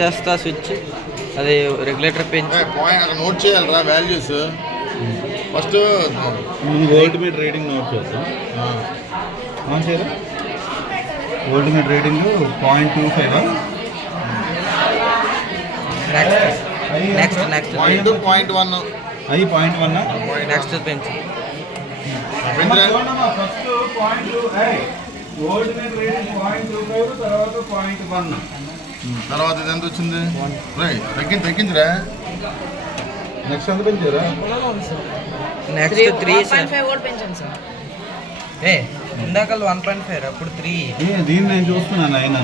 చేస్తా స్విచ్ అది రెగ్యులేటర్ పెంచి నోట్ చేయాలరా values first volt meter reading note చేద్దాం. చేయరా volt meter reading 0.25. Next next point 1 అవి 0.1. నెక్స్ట్ పెంచి ఫస్ట్ 0.2 వోల్ట్ మీటర్ రీడింగ్ 0.25 తర్వాత 0.1. తర్వాత ఇది ఎంత వచ్చింది తగ్గించరా నెక్స్ట్ ఎంత పెంచారా? నెక్స్ట్ 3 1.5 వోల్ట్ పెంచండి సార్. ఇందాక 1.5 అప్పుడు 3. దీన్ని నేను చూస్తున్నాను అయినా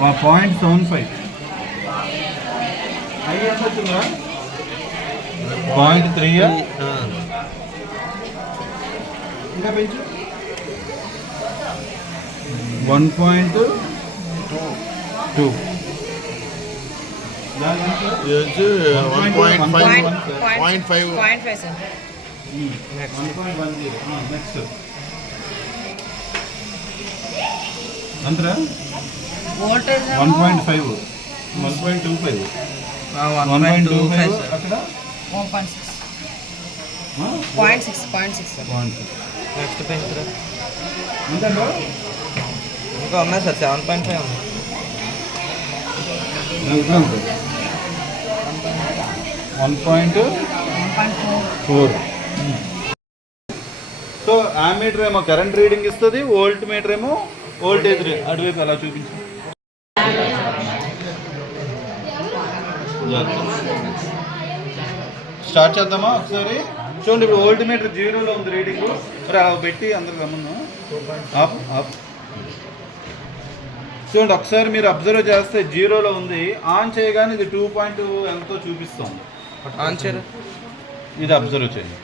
0.75 అయ్యి ఎంత వచ్చిందా? 0.3 ఇంకా పెంచు 1.2 పాయింట్ 5 సార్. నెక్స్ట్ అంతరా వోల్టేజ్ 1.5 1.25 1.25 అక్కడ 1.6 0.6 సార్. నెక్స్ట్ పెంచురా ఎంతండి? ఇంకా ఉన్నాయి సార్ 7.5 ఉంది. 1.4. సో ఆమీటర్ ఏమో కరెంట్ రీడింగ్ ఇస్తుంది, వోల్ట్ మీటర్ ఏమో వోల్టేజ్ అటువైపు అలా చూపించు. స్టార్ట్ చేద్దామా ఒకసారి? చూడండి ఇప్పుడు వోల్ట్ మీటర్ 0లో ఉంది రీడింగ్. మరి అలా పెట్టి అందరు గమనం ఆప్ ఆప్ చూడండి ఒకసారి మీరు అబ్జర్వ్ చేస్తే 0లో ఉంది. ఆన్ చేయగానే ఇది 2. ఎంతో చూపిస్తుంది. ఆన్ చేయరు ఇది అబ్జర్వ్ చేయండి.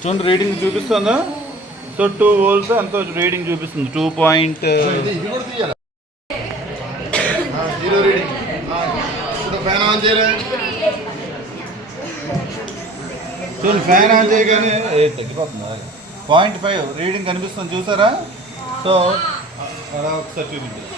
చూడండి రీడింగ్ చూపిస్తుందా? సో 2 వోల్ట్స్ ఎంతో రీడింగ్ చూపిస్తుంది. 2. ఫ్యాన్ ఆన్ చేయరా చూడండి ఫ్యాన్ ఆన్ చేయగానే తగ్గిపోతుందా? 0.5 రీడింగ్ కనిపిస్తుంది చూసారా? సో అలా ఒకసారి చూపించారు.